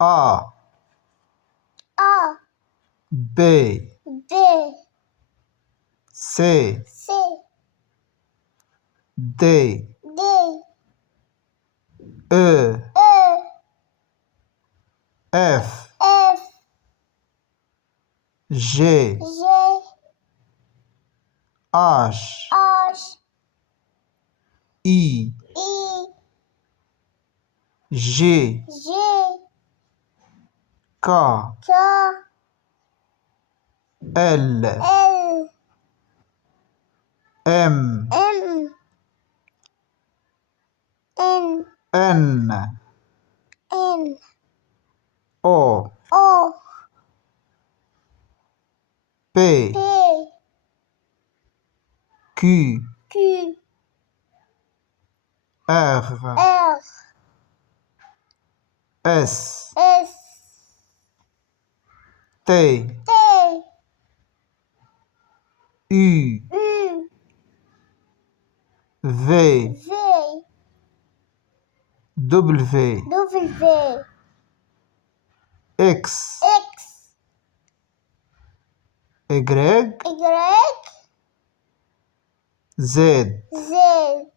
A, A, B, B, C, C, D, D, E, E, F, F, G, G, H, H, I, I, G, G, K, K, L, L, M, M, N, N, N, O, O, P, P, Q, Q, R, R, S, S, T, T, U, U, V, V, W, W, X, X, Y, Y, Z. Z.